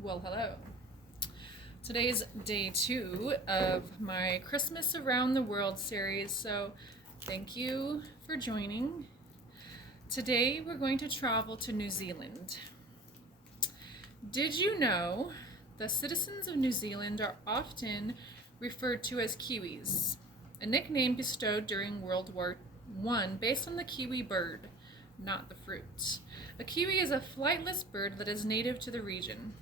Well, hello. Today's day 2 of my Christmas Around the World series, so thank you for joining. Today we're going to travel to New Zealand. Did you know the citizens of New Zealand are often referred to as Kiwis, a nickname bestowed during World War I based on the kiwi bird, not the fruit. A kiwi is a flightless bird that is native to the region.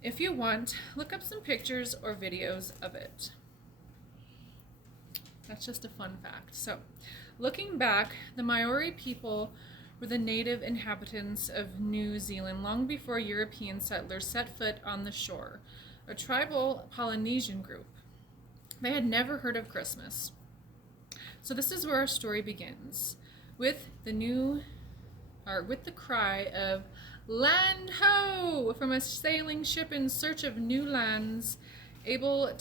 If you want, look up some pictures or videos of it. That's just a fun fact. So, looking back, the Maori people were the native inhabitants of New Zealand long before European settlers set foot on the shore, a tribal Polynesian group. They had never heard of Christmas. So this is where our story begins, with the cry of "Land ho!" from a sailing ship in search of new lands. Abel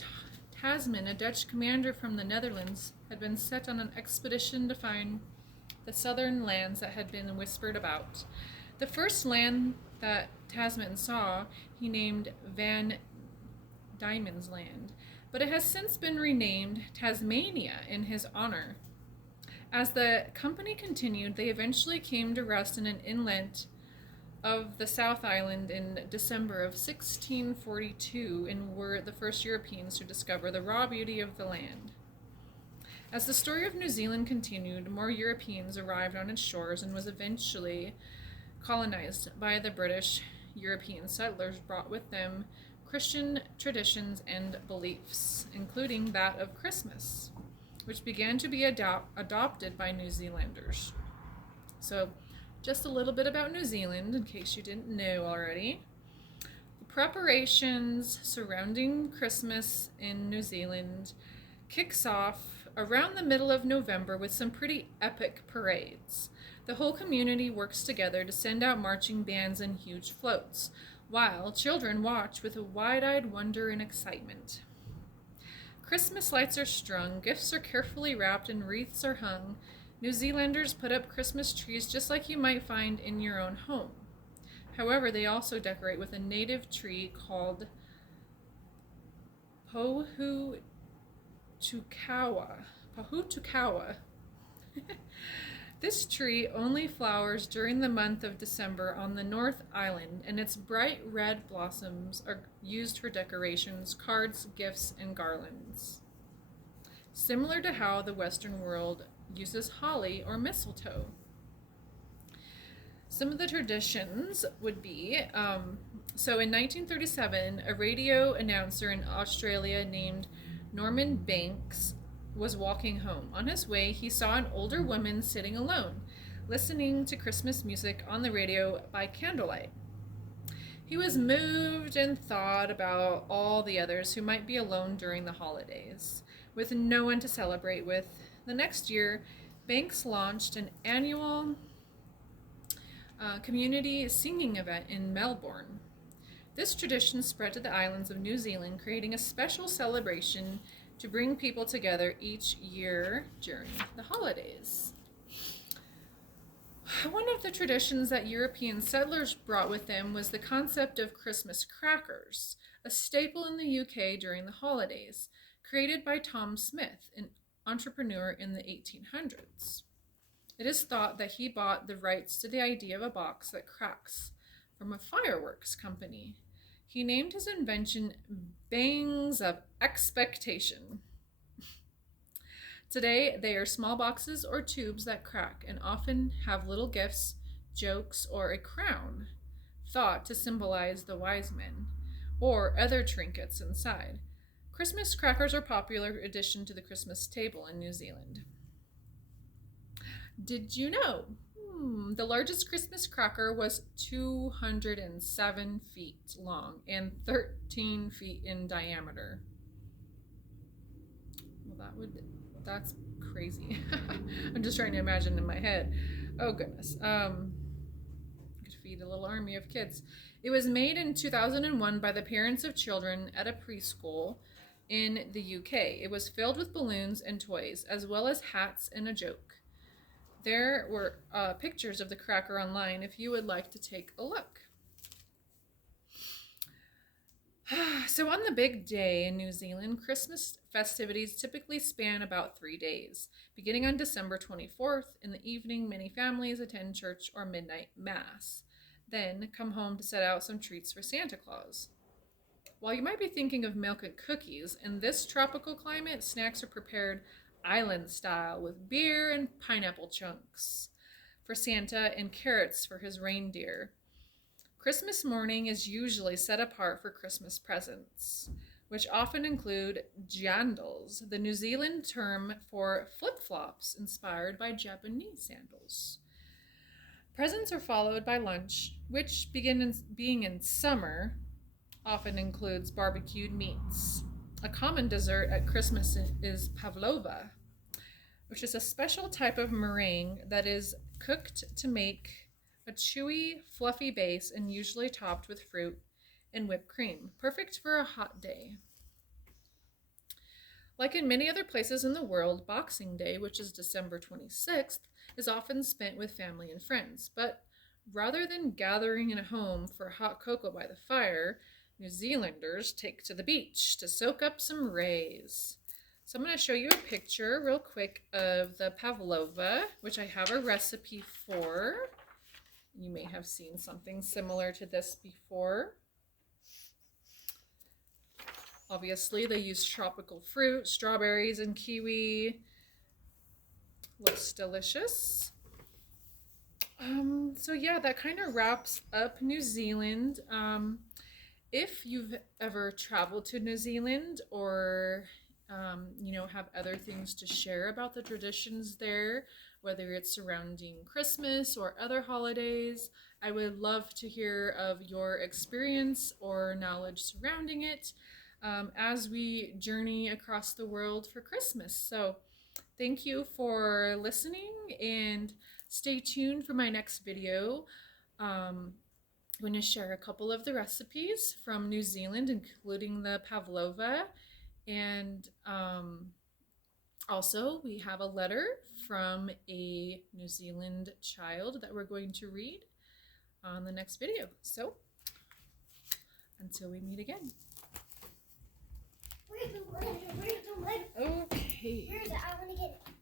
Tasman, a Dutch commander from the Netherlands, had been set on an expedition to find the southern lands that had been whispered about. The first land that Tasman saw he named Van Diemen's Land, but it has since been renamed Tasmania in his honor. As the company continued, they eventually came to rest in an inlet of the South Island in December of 1642 and were the first Europeans to discover the raw beauty of the land. As the story of New Zealand continued, more Europeans arrived on its shores and was eventually colonized by the British. European settlers brought with them Christian traditions and beliefs, including that of Christmas, which began to be adopted by New Zealanders. So, just a little bit about New Zealand, in case you didn't know already. The preparations surrounding Christmas in New Zealand kicks off around the middle of November with some pretty epic parades. The whole community works together to send out marching bands and huge floats, while children watch with a wide-eyed wonder and excitement. Christmas lights are strung, gifts are carefully wrapped, and wreaths are hung. New Zealanders put up Christmas trees just like you might find in your own home. However, they also decorate with a native tree called Pohutukawa. Pohutukawa. This tree only flowers during the month of December on the North Island, and its bright red blossoms are used for decorations, cards, gifts, and garlands. Similar to how the Western world uses holly or mistletoe. Some of the traditions would be so in 1937, a radio announcer in Australia named Norman Banks was walking home. On his way, he saw an older woman sitting alone, listening to Christmas music on the radio by candlelight. He was moved and thought about all the others who might be alone during the holidays, with no one to celebrate with. The next year, Banks launched an annual community singing event in Melbourne. This tradition spread to the islands of New Zealand, creating a special celebration to bring people together each year during the holidays. One of the traditions that European settlers brought with them was the concept of Christmas crackers, a staple in the UK during the holidays, created by Tom Smith, an entrepreneur in the 1800s. It is thought that he bought the rights to the idea of a box that cracks from a fireworks company. He named his invention Bangs of Expectation. Today, they are small boxes or tubes that crack and often have little gifts, jokes, or a crown, thought to symbolize the wise men, or other trinkets inside. Christmas crackers are a popular addition to the Christmas table in New Zealand. Did you know? The largest Christmas cracker was 207 feet long and 13 feet in diameter. Well, that's crazy. I'm just trying to imagine in my head. Oh goodness. Could feed a little army of kids. It was made in 2001 by the parents of children at a preschool in the UK. It was filled with balloons and toys, as well as hats and a joke. There were pictures of the cracker online if you would like to take a look. So, on the big day in New Zealand, Christmas festivities typically span about 3 days. Beginning on December 24th, in the evening, many families attend church or midnight mass, then come home to set out some treats for Santa Claus. While you might be thinking of milk and cookies, in this tropical climate, snacks are prepared island style with beer and pineapple chunks for Santa and carrots for his reindeer. Christmas morning is usually set apart for Christmas presents, which often include jandals, the New Zealand term for flip flops inspired by Japanese sandals. Presents are followed by lunch, which, being in summer, often includes barbecued meats. A common dessert at Christmas is pavlova, which is a special type of meringue that is cooked to make a chewy, fluffy base and usually topped with fruit and whipped cream, perfect for a hot day. Like in many other places in the world, Boxing Day, which is December 26th, is often spent with family and friends. But rather than gathering in a home for hot cocoa by the fire, New Zealanders take to the beach to soak up some rays. So I'm going to show you a picture real quick of the pavlova, which I have a recipe for. You may have seen something similar to this before. Obviously, they use tropical fruit, strawberries and kiwi. Looks delicious. So yeah, that kind of wraps up New Zealand. If you've ever traveled to New Zealand or have other things to share about the traditions there, whether it's surrounding Christmas or other holidays, I would love to hear of your experience or knowledge surrounding it as we journey across the world for Christmas. So thank you for listening and stay tuned for my next video. I'm going to share a couple of the recipes from New Zealand, including the pavlova. And also, we have a letter from a New Zealand child that we're going to read on the next video. So, until we meet again. Where's the letter? Okay. Where is it? I want to get it.